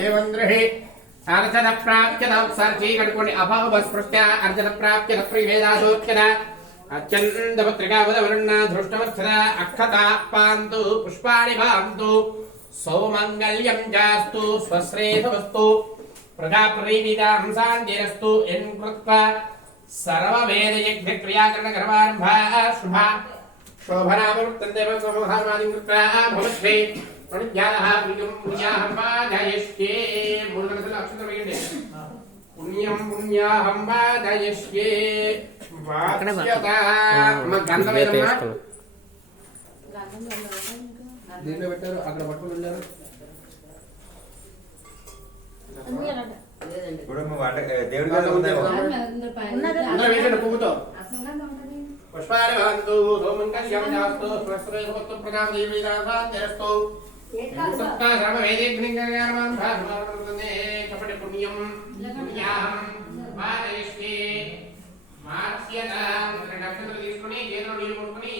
एवंद्रहे अर्चन प्राप्य सर्ची कटकोणी अभाव स्पृष्ट्या अर्चन प्राप्य प्रिवेदासोच्यता अत्यन्तपत्रिकावदवर्णा धृष्टवत्सदा अक्षता पान्तु पुष्पाणि भान्तु सौमङ्गल्यं जास्तु स्वश्रेयसवस्तु प्रजाप्रीतिदां शान्तिरस्तु यन्कृत्वा सर्ववेदयज्ञक्रियाकरणकर्मारम्भाः शुभा शोभनामृत्तन्देव समूहामादिं कृत्वा भवद्भे पुण्याः पुण्याहं वादयिष्ये मूलकथल अक्षरवेदे पुण्यं पुण्याहं वादयिष्ये वाच्यता गन्धवेदना దీంట్లో పెట్టారు అక్కడ పట్టుకుని వెళ్ళారు దేవుడి పువ్వుతో పుష్పాలు సోమంకల్యం జాస్తు స్వస్త్రవత్తు ప్రజాదేవీరాసాంతరస్తు కపటి పుణ్యం పుణ్యాహం వాదయిష్యే మార్చ్యతాం నక్షత్రం తీసుకుని చేతులు నీళ్ళు కొనుక్కుని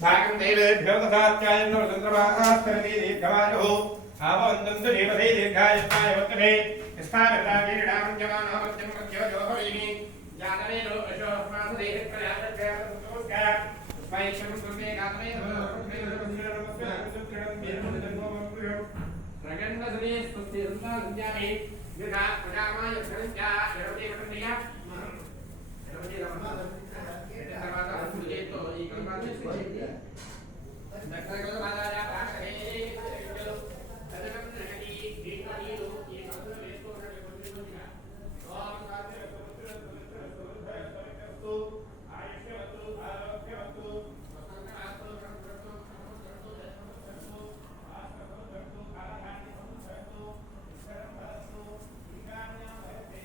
भागं देवेभ्यो तथात्यायन्नो चन्द्रमास्तरति दीर्घवायुः आवन्दन्तु देवते दीर्घायुष्माय वर्तते स्थानरावीरणामञ्जमानोमत्यं प्रत्योजोहरीमि जातवेदो अशोकमासदेहिप्रयातज्ञातमुत्तमस्कार स्वैक्षं कृते गातवेदो रगण्डसने स्वस्तिरन्तासञ्जामि दीर्घा प्रजामाय धनञ्जा शरवते पठनीया शरवते रमणा తర్వాత అద్భుతేతో ఈ కల్పాన్ని సృష్టించారు దక్షిణలో రాజా ప్రాకరే ఇద్దరు తదనంతరకి దీపాలు ఈ మంత్రం వేసుకోవడానికి కొంచెంగా ఓం శాంతిరస్తు ఆయుష్యవస్తు ఆరోగ్యవస్తు వసంతరాస్తు సంతృప్తు సంతృప్తు దర్శనస్తు ఆస్తస్తు కాలహాని సంతృప్తు విశ్వరం భరస్తు ఇంద్రాణ్యం భరతే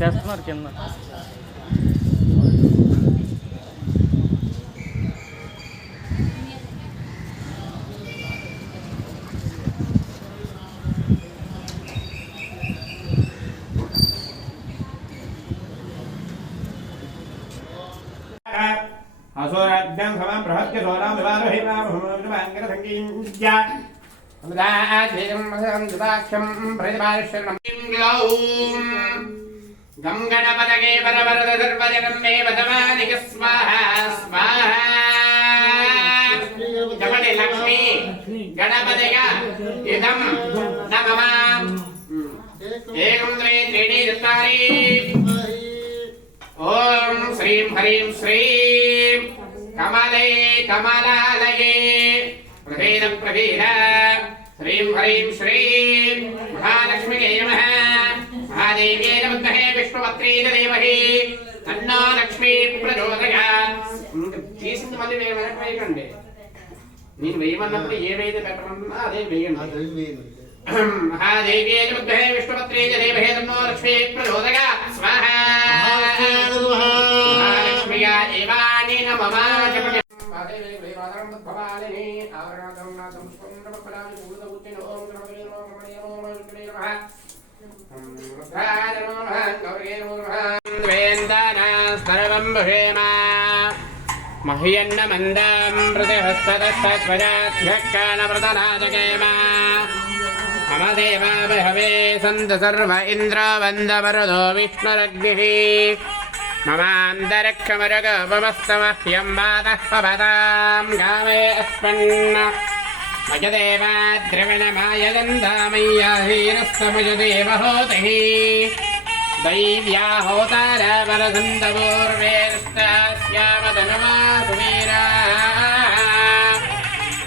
చేస్తున్నారు కింద असोराज्ञं समं प्रहत्य सोनां विवारोहिमा भूमिर्वाङ्गर संकीज्या अमृताज्यं वसं दुदाक्षं प्रतिपादिशरणं ग्लौं गं गणपतये परवरद सर्वजगन्मे वदमानिक स्वाहा स्वाहा जपति लक्ष्मी गणपतय इदं नमः एकं द्वे त्रीणि चत्वारि ओम श्रीं ह्रीं श्रीं कमले कमलालये प्रभेद प्रभेद श्रीं ह्रीं श्रीं महालक्ष्मीये नमः महादेव्ये नमः विष्णुपत्नी देवहि तन्नो लक्ष्मी प्रचोदयात् తీసింది మళ్ళీ వేయకండి నేను వేయమన్నప్పుడు ఏవైతే పెట్టమన్నా అదే వేయండి महादेव्ये नमः विष्णुपत्नी देवहि तन्नो लक्ष्मी प्रचोदयात् स्वाहा महालक्ष्म्या एवानि नमः जपति महादेवे वैवादरं भवालिनी आवरणं नादं स्पन्दपदानि पूर्णदुच्चिनो ओम गणपते नमः गणपते नमः मुद्राय नमः गौरये नमः वेन्दना सर्वं भुषेमा मह्यन्नमन्दं प्रतिहस्तदस्तत्वजाध्यक्षानव्रतनाजकेम मम देवा बहवे सन्त सर्व इन्द्रो वन्दवरदो विष्णुरग्निः ममान्तरिक्षमरुगोपमस्तमह्यं वातः पवतां गावे अस्मन् मयदेवा द्रविणमायगन्धामय्याहीरस्तमयदेव होतिः दैव्या होतारवरसन्दपूर्वेरस्तास्यामतनवा सुवीरा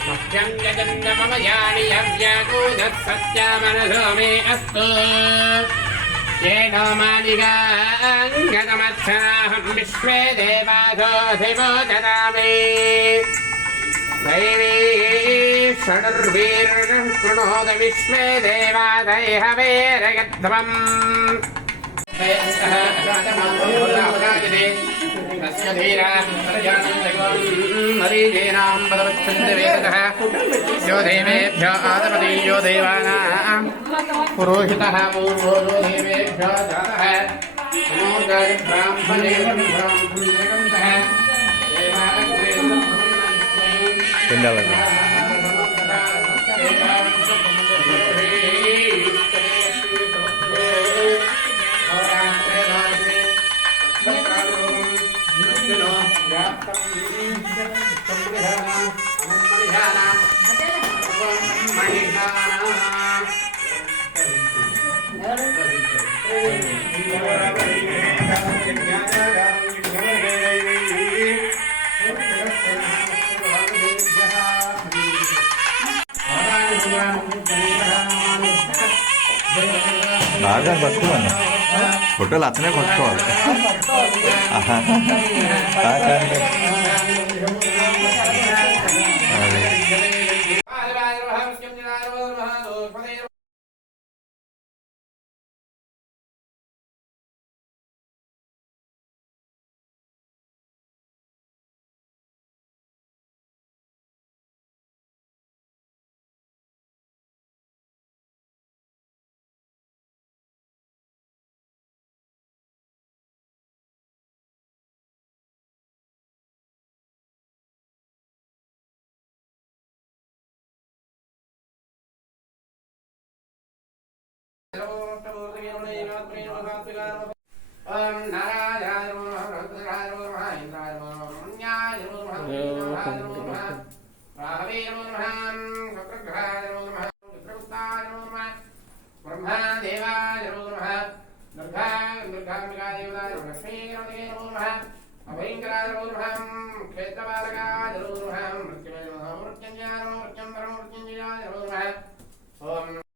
मह्यं यजन्त मम यानि यव्याकूधः सत्यामनसो मे अस्तु येन मालिकाङ्गतमच्छनाहं विश्वे देवासोऽधिपो ददामि दैवी षडुर्वीर्णः कृणोद विश्वे देवादयहवेरयध्वम् तस्य धीराः मरीचीनां पदवच्छन्दवेदः यो देवेभ्यो आदपति यो देवानां पुरोहितः पूर्वो यो देवेभ्यो जातः नमो ब्राह्मणे ब्राह्मणः బాగా పట్టుకోవాలి ఫోటోలు అతనే పట్టుకోవాలి क्षेत्रपालकाय